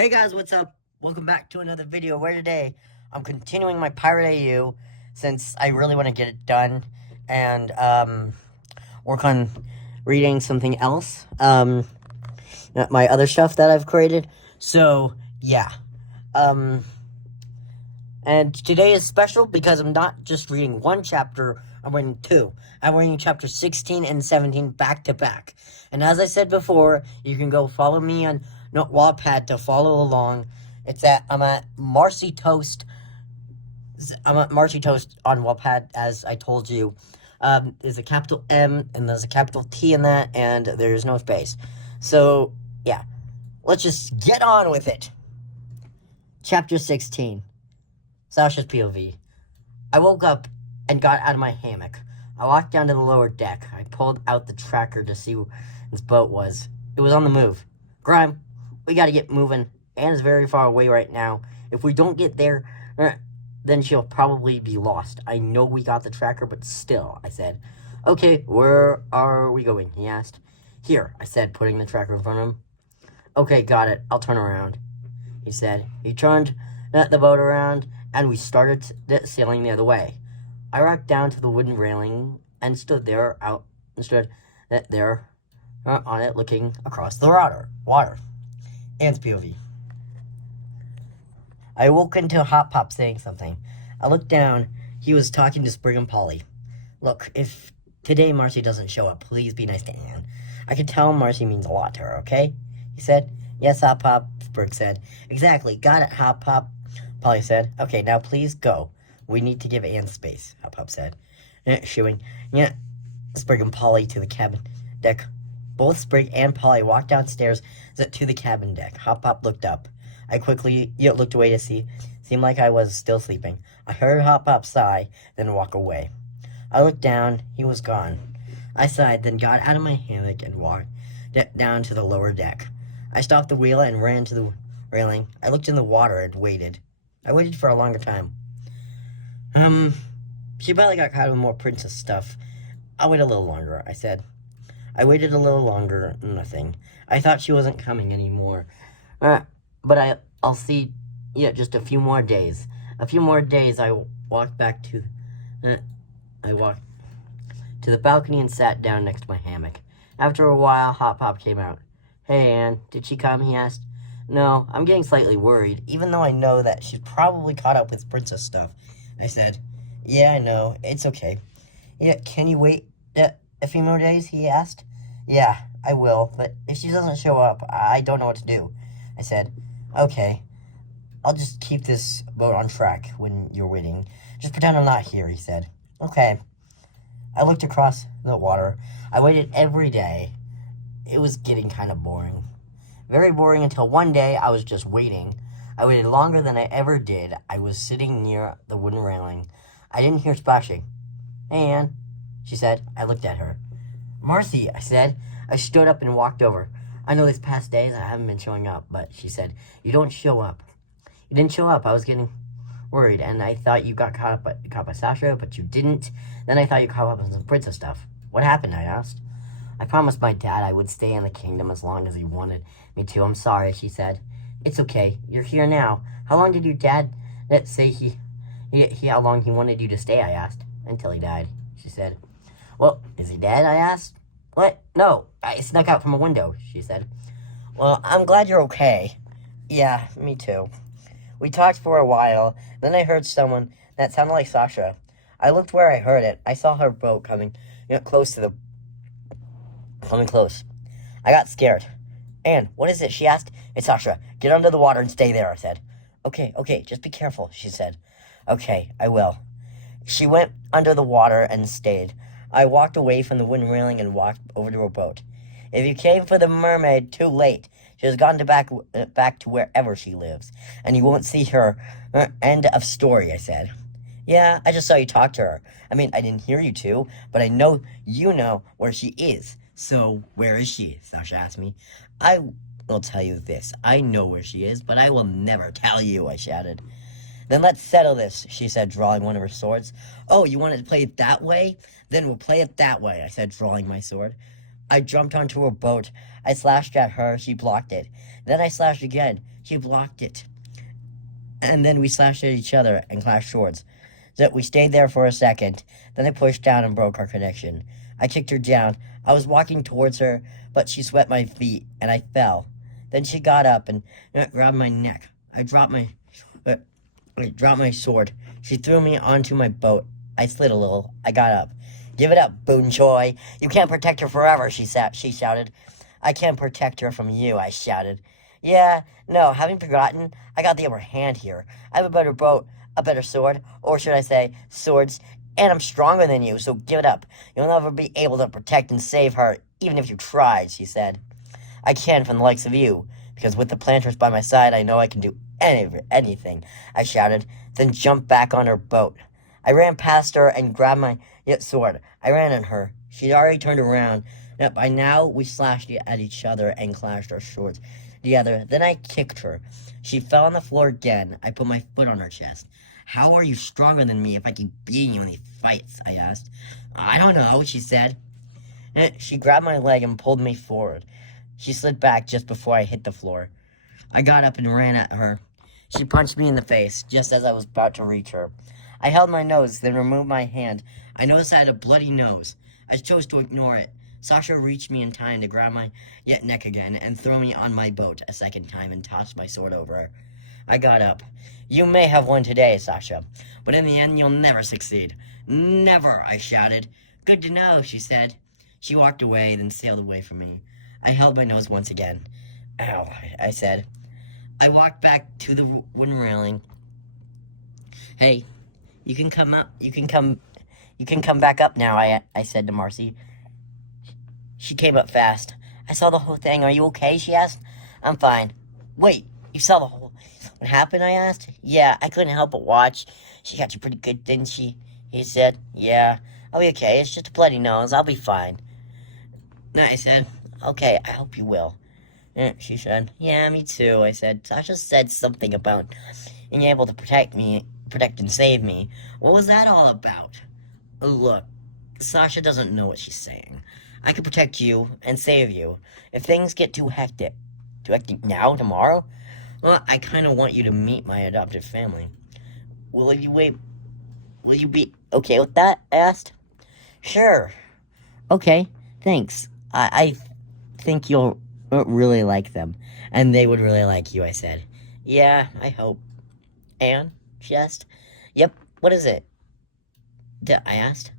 Hey guys, what's up? Welcome back to another video where today I'm continuing my Pirate AU since I really want to get it done and work on reading something else. My other stuff that I've created. So, yeah. And today is special because I'm not just reading one chapter, I'm reading two. I'm reading chapter 16 and 17 back to back. And as I said before, you can go follow me on Wattpad to follow along. I'm at Marcy Toast. I'm at Marcy Toast on Wattpad, as I told you. There's a capital M and there's a capital T in that, and there's no space. So, yeah. Let's just get on with it. Chapter 16. Sasha's POV. I woke up and got out of my hammock. I walked down to the lower deck. I pulled out the tracker to see where his boat was. It was on the move. Grime, we gotta get moving. Anne's very far away right now. If we don't get there, then she'll probably be lost. I know we got the tracker, but still, I said. Okay, where are we going? He asked. Here, I said, putting the tracker in front of him. Okay, got it. I'll turn around, he said. He turned the boat around, and we started sailing the other way. I rocked down to the wooden railing and stood there on it, looking across the water. Anne's POV. I woke into Hop Pop saying something. I looked down. He was talking to Sprig and Polly. Look, if today Marcy doesn't show up, please be nice to Anne. I can tell Marcy means a lot to her, okay? He said. Yes, Hop Pop, Sprig said. Exactly, got it, Hop Pop, Polly said. Okay, now please go. We need to give Anne space, Hop Pop said. Shooing Sprig and Polly to the cabin deck. Both Sprig and Polly walked downstairs to the cabin deck. Hop Pop looked up. I quickly looked away to see. Seemed like I was still sleeping. I heard Hop Pop sigh, then walk away. I looked down. He was gone. I sighed, then got out of my hammock and walked down to the lower deck. I stopped the wheel and ran to the railing. I looked in the water and waited. I waited for a longer time. She probably got caught with more princess stuff. I'll wait a little longer, I said. I waited a little longer, nothing. I thought she wasn't coming anymore. But I'll see, just a few more days. A few more days, I walked to the balcony and sat down next to my hammock. After a while, Hop Pop came out. Hey, Anne, did she come, he asked. No, I'm getting slightly worried, even though I know that she's probably caught up with princess stuff, I said. Yeah, I know, it's okay. Yeah, can you wait a few more days, he asked. Yeah, I will, but if she doesn't show up, I don't know what to do, I said. Okay, I'll just keep this boat on track when you're waiting. Just pretend I'm not here, he said. Okay. I looked across the water. I waited every day. It was getting kind of boring. Very boring until one day I was just waiting. I waited longer than I ever did. I was sitting near the wooden railing. I didn't hear splashing. Hey, Anne, she said. I looked at her. Marcy, I said. I stood up and walked over. I know these past days I haven't been showing up, but she said, you don't show up. You didn't show up. I was getting worried, and I thought you got caught by Sasha, but you didn't. Then I thought you caught up on some princess stuff. What happened, I asked. I promised my dad I would stay in the kingdom as long as he wanted me to. I'm sorry, she said. It's okay. You're here now. How long did your dad say how long he wanted you to stay, I asked. Until he died, she said. Well, is he dead, I asked. What? No, I snuck out from a window, she said. Well, I'm glad you're okay. Yeah, me too. We talked for a while. Then I heard someone that sounded like Sasha. I looked where I heard it. I saw her boat coming close. I got scared. Anne, what is it? She asked. It's Sasha. Get under the water and stay there, I said. Okay, just be careful, she said. Okay, I will. She went under the water and stayed. I walked away from the wooden railing and walked over to her boat. If you came for the mermaid, too late. She has gone back to wherever she lives, and you won't see her. End of story, I said. Yeah, I just saw you talk to her. I mean, I didn't hear you two, but I know you know where she is. So, where is she? Sasha asked me. I will tell you this. I know where she is, but I will never tell you, I shouted. Then let's settle this, she said, drawing one of her swords. Oh, you want to play it that way? Then we'll play it that way, I said, drawing my sword. I jumped onto her boat. I slashed at her. She blocked it. Then I slashed again. She blocked it. And then we slashed at each other and clashed swords. So we stayed there for a second. Then I pushed down and broke our connection. I kicked her down. I was walking towards her, but she swept my feet, and I fell. Then she got up and grabbed my neck. I dropped my sword. She threw me onto my boat. I slid a little. I got up. Give it up, Boonchoy. You can't protect her forever, she shouted. I can't protect her from you, I shouted. Yeah, no, haven't forgotten? I got the upper hand here. I have a better boat, a better sword, or should I say, swords, and I'm stronger than you, so give it up. You'll never be able to protect and save her, even if you tried, she said. I can from the likes of you, because with the planters by my side, I know I can do anything, I shouted, then jumped back on her boat. I ran past her and grabbed my sword. I ran at her. She'd already turned around. By now, we slashed at each other and clashed our swords together. Then I kicked her. She fell on the floor again. I put my foot on her chest. How are you stronger than me if I keep beating you in these fights? I asked. I don't know, she said. She grabbed my leg and pulled me forward. She slid back just before I hit the floor. I got up and ran at her. She punched me in the face just as I was about to reach her. I held my nose, then removed my hand. I noticed I had a bloody nose. I chose to ignore it. Sasha reached me in time to grab my neck again and throw me on my boat a second time and tossed my sword over her. I got up. You may have won today, Sasha, but in the end you'll never succeed. Never, I shouted. Good to know, she said. She walked away, then sailed away from me. I held my nose once again. Ow, I said. I walked back to the wooden railing. Hey, you can come back up now, I said to Marcy. She came up fast. I saw the whole thing. Are you okay? She asked. I'm fine. Wait, you saw the whole... What happened? I asked. Yeah, I couldn't help but watch. She got you pretty good, didn't she? He said. Yeah, I'll be okay. It's just a bloody nose. I'll be fine. I said. Okay, I hope you will. She said. Yeah, me too, I said. Sasha said something about being able to protect and save me. What was that all about? Look, Sasha doesn't know what she's saying. I can protect you and save you. If things get too hectic now, tomorrow, well, I kind of want you to meet my adopted family. Will you be okay with that? I asked. Sure. Okay, thanks. I think you'll really like them, and they would really like you, I said. Yeah, I hope. And? She asked. Yep, what is it? I asked.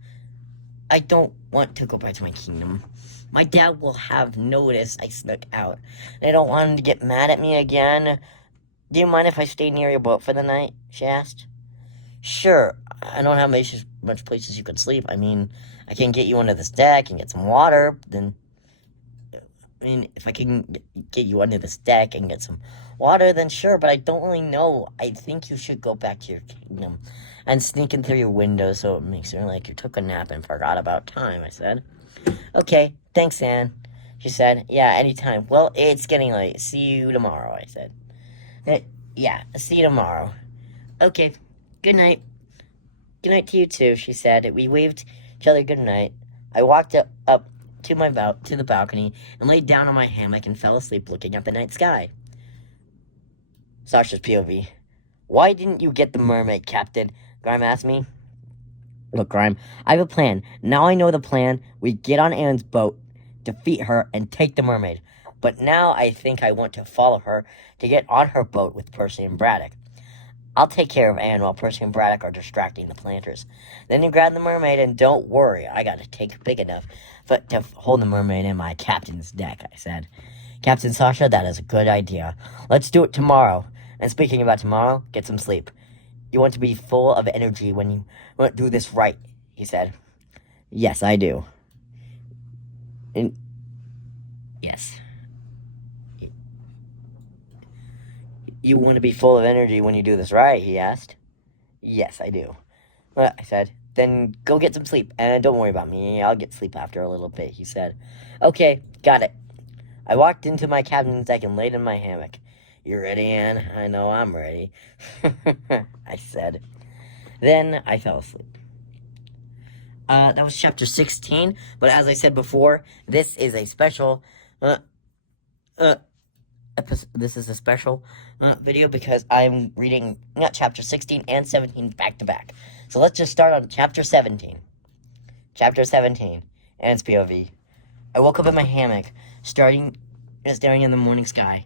I don't want to go back to my kingdom. My dad will have noticed I snuck out. And I don't want him to get mad at me again. Do you mind if I stay near your boat for the night? She asked. Sure. I don't have much places you could sleep. I mean, I can get you under this deck and get some water. Then, I mean, if I can get you under this deck and get some water, then sure. But I don't really know. I think you should go back to your kingdom and sneak in through your window so it makes it like you took a nap and forgot about time, I said. Okay, thanks, Anne. She said, yeah, anytime. Well, it's getting late. See you tomorrow, I said. Yeah, see you tomorrow. Okay, good night. Good night to you too, she said. We waved each other good night. I walked up to the balcony and laid down on my hammock and fell asleep looking at the night sky. Sasha's POV. Why didn't you get the mermaid, Captain? Grime asked me. Look, Grime, I have a plan. Now I know the plan. We get on Anne's boat, defeat her, and take the mermaid. But now I think I want to follow her to get on her boat with Percy and Braddock. I'll take care of Anne while Percy and Braddock are distracting the planters. Then you grab the mermaid, and don't worry, I got a tank big enough to hold the mermaid in my captain's deck, I said. Captain Sasha, that is a good idea. Let's do it tomorrow. And speaking about tomorrow, get some sleep. You want to be full of energy when you want to do this right, he said. Yes, I do. Yes. You want to be full of energy when you do this right, he asked. Yes, I do. Well, I said, then go get some sleep, and don't worry about me. I'll get sleep after a little bit, he said. Okay, got it. I walked into my captain's deck and laid in my hammock. You ready, Anne? I know I'm ready, I said. Then I fell asleep. That was chapter 16, but as I said before, this is a special, uh, uh, this is a special video because I'm reading chapter 16 and 17 back to back. So let's just start on chapter 17. Chapter 17, and it's POV. I woke up in my hammock, staring in the morning sky.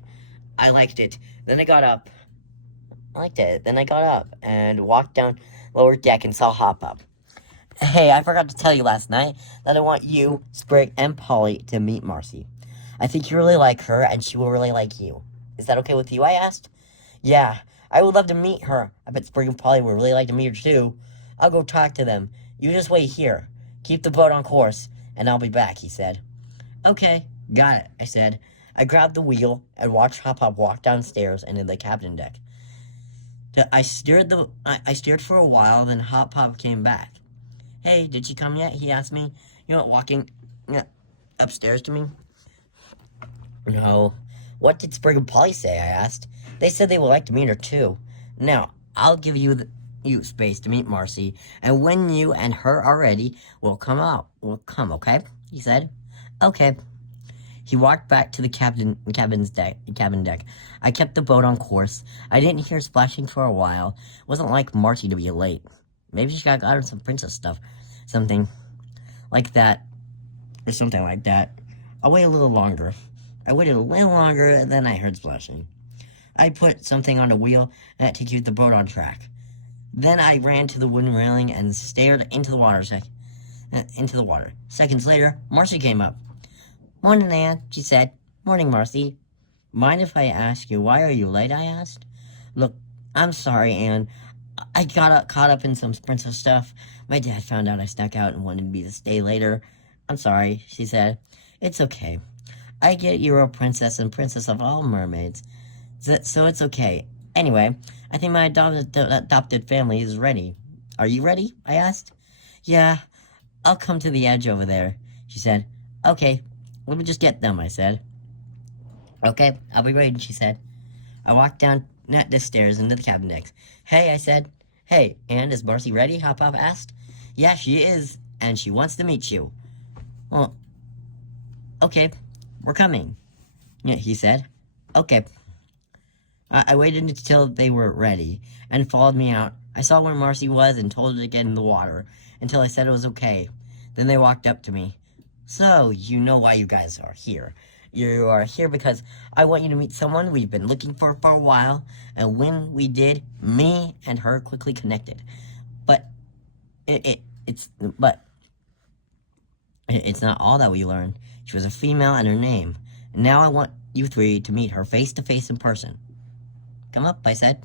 I liked it. Then I got up. Then I got up and walked down lower deck and saw Hop Up. Hey, I forgot to tell you last night that I want you, Sprig, and Polly to meet Marcy. I think you really like her, and she will really like you. Is that okay with you, I asked? Yeah, I would love to meet her. I bet Sprig and Polly would really like to meet her, too. I'll go talk to them. You just wait here. Keep the boat on course, and I'll be back, he said. Okay, got it, I said. I grabbed the wheel and watched Hop Hop walk downstairs and into the cabin deck. I steered for a while, then Hop Hop came back. Hey, did she come yet? He asked me, walking upstairs to me. No. What did Sprig and Polly say? I asked. They said they would like to meet her too. Now, I'll give you space to meet Marcy, and when you and her are ready, we'll come, okay? He said. Okay. He walked back to the cabin deck. I kept the boat on course. I didn't hear splashing for a while. It wasn't like Marcy to be late. Maybe she got her some princess stuff. Something like that. Or something like that. I'll wait a little longer. I waited a little longer, and then I heard splashing. I put something on the wheel to keep the boat on track. Then I ran to the wooden railing and stared into the water. Seconds later, Marcy came up. Morning, Anne, she said. Morning, Marcy. Mind if I ask you, why are you late, I asked. Look, I'm sorry, Anne. I got caught up in some princess stuff. My dad found out I snuck out and wanted me to stay later. I'm sorry, she said. It's okay. I get you're a princess and princess of all mermaids. So it's okay. Anyway, I think my adopted family is ready. Are you ready? I asked. Yeah, I'll come to the edge over there, she said. Okay, let me just get them, I said. Okay, I'll be waiting, she said. I walked down the stairs into the cabin deck. Hey, I said. Hey, and is Marcy ready? Hop Hop asked. Yeah, she is, and she wants to meet you. Well, okay, we're coming. Yeah, he said. Okay. I waited until they were ready, and followed me out. I saw where Marcy was and told her to get in the water, until I said it was okay. Then they walked up to me. So, you know why you guys are here. You are here because I want you to meet someone we've been looking for a while, and when we did, me and her quickly connected. But it's not all that we learned. She was a female and her name. And now I want you three to meet her face to face in person. Come up, I said.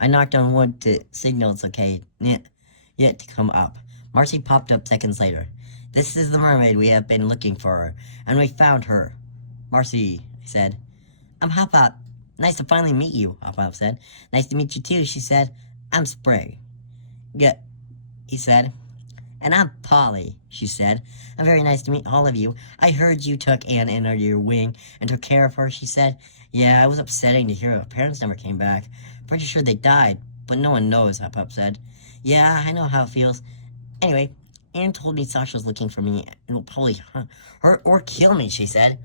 I knocked on wood to signal it's okay yet to come up. Marcy popped up seconds later. This is the mermaid we have been looking for, and we found her. Marcy, I said. I'm Hop Hop. Nice to finally meet you, Hop Hop said. Nice to meet you too, she said. I'm Sprig. Yeah, he said. And I'm Polly, she said. I'm very nice to meet all of you. I heard you took Anne under your wing and took care of her, she said. Yeah, it was upsetting to hear her parents never came back. Pretty sure they died, but no one knows, Hop Hop said. Yeah, I know how it feels. Anyway, Anne told me Sasha's looking for me and will probably hurt or kill me, she said.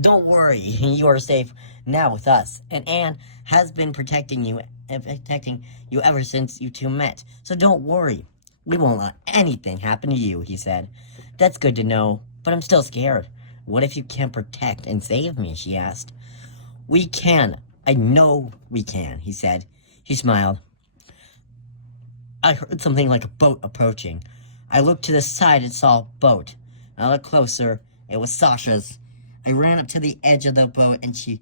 Don't worry, you are safe now with us. And Anne has been protecting you ever since you two met. So don't worry. We won't let anything happen to you, he said. That's good to know, but I'm still scared. What if you can't protect and save me, she asked. We can. I know we can, he said. He smiled. I heard something like a boat approaching. I looked to the side and saw a boat. I looked closer. It was Sasha's. I ran up to the edge of the boat and she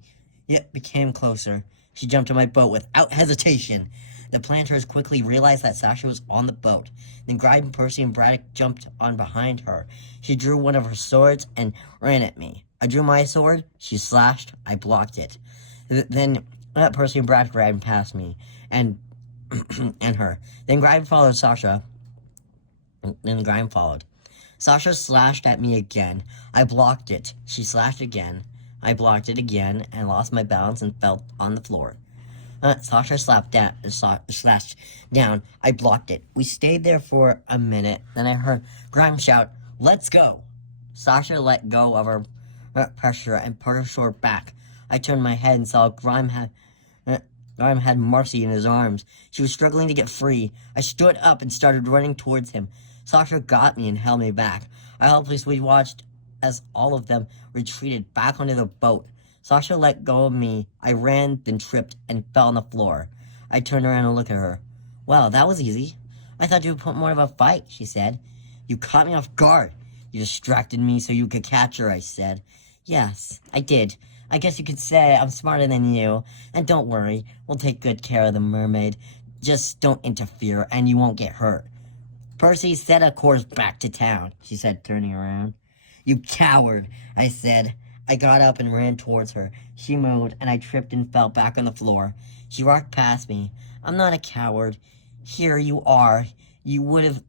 became closer. She jumped on my boat without hesitation. The planters quickly realized that Sasha was on the boat. Then Grime, Percy, and Braddock jumped on behind her. She drew one of her swords and ran at me. I drew my sword. She slashed. I blocked it. Then Percy and Braddock ran past me and her. Then Grime followed Sasha. Then Grime followed. Sasha slashed at me again. I blocked it. She slashed again. I blocked it again and lost my balance and fell on the floor. Sasha slashed down. I blocked it. We stayed there for a minute. Then I heard Grime shout, "Let's go!" Sasha let go of her pressure and put her sword back. I turned my head and saw Grime had Marcy in his arms. She was struggling to get free. I stood up and started running towards him. Sasha got me and held me back. I helplessly watched as all of them retreated back onto the boat. Sasha let go of me. I ran, then tripped, and fell on the floor. I turned around and looked at her. "Well, that was easy. I thought you would put more of a fight," she said. "You caught me off guard. You distracted me so you could catch her," I said. "Yes, I did. I guess you could say I'm smarter than you. And don't worry, we'll take good care of the mermaid. Just don't interfere, and you won't get hurt." "Percy, set a course back to town," she said, turning around. "You coward," I said. I got up and ran towards her. She moved, and I tripped and fell back on the floor. She walked past me. "I'm not a coward. Here you are. You would have...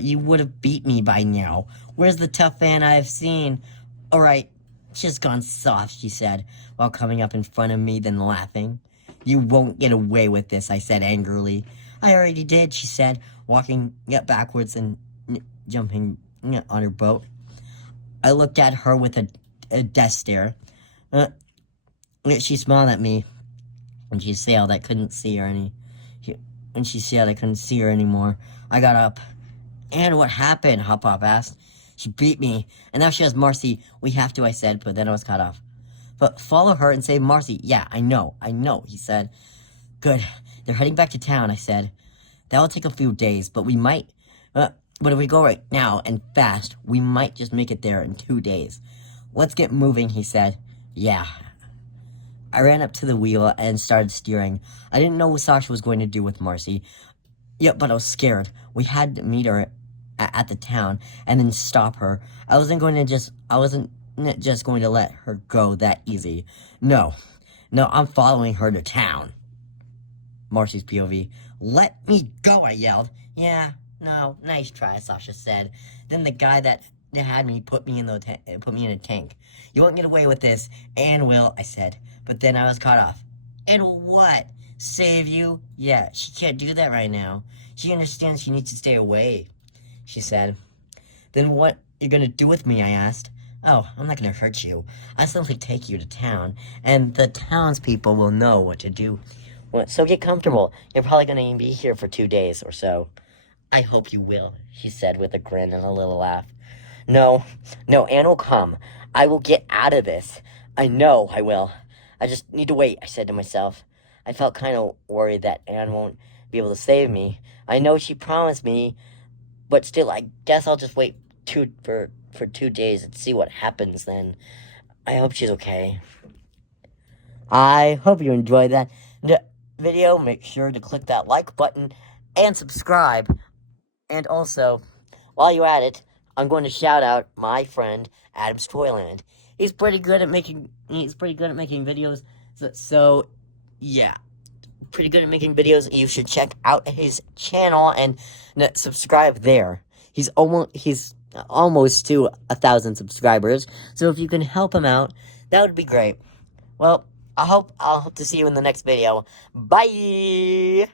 you would have beat me by now. Where's the tough man I have seen?" "All right, just gone soft," she said, while coming up in front of me, then laughing. "You won't get away with this," I said angrily. "I already did," she said, walking backwards and jumping on her boat. I looked at her with a death stare. She smiled at me. When she sailed, I couldn't see her anymore. I got up. "And what happened?" Hop Pop asked. "She beat me, and now she has Marcy. We have to," I said, but then I was cut off. "But follow her and save Marcy." "Yeah, I know," he said. "Good. They're heading back to town," I said. "That'll take a few days, but we might... but if we go right now and fast, we might just make it there in 2 days." "Let's get moving," he said. "Yeah." I ran up to the wheel and started steering. I didn't know what Sasha was going to do with Marcy. Yeah, but I was scared. We had to meet her at the town and then stop her. I wasn't just going to let her go that easy. No, I'm following her to town. Marcy's POV. "Let me go," I yelled. "Yeah, no, nice try," Sasha said. Then the guy that had me put me in a tank. "You won't get away with this, Anne will," I said. But then I was caught off. "And what? Save you?" "Yeah, she can't do that right now. She understands she needs to stay away," she said. "Then what you gonna do with me?" I asked. "Oh, I'm not gonna hurt you. I'll simply take you to town, and the townspeople will know what to do. Well, so get comfortable. You're probably gonna be here for 2 days or so." "I hope you will," she said with a grin and a little laugh. No, Anne will come. I will get out of this. I know I will. I just need to wait," I said to myself. I felt kind of worried that Anne won't be able to save me. I know she promised me, but still, I guess I'll just wait for 2 days and see what happens then. I hope she's okay. I hope you enjoyed that video. Make sure to click that like button and subscribe. And also, while you're at it, I'm going to shout out my friend Adam's Toyland. He's pretty good at making videos. So yeah, pretty good at making videos. You should check out his channel and subscribe there. He's almost to 1,000 subscribers. So if you can help him out, that would be great. Well, I'll hope to see you in the next video. Bye.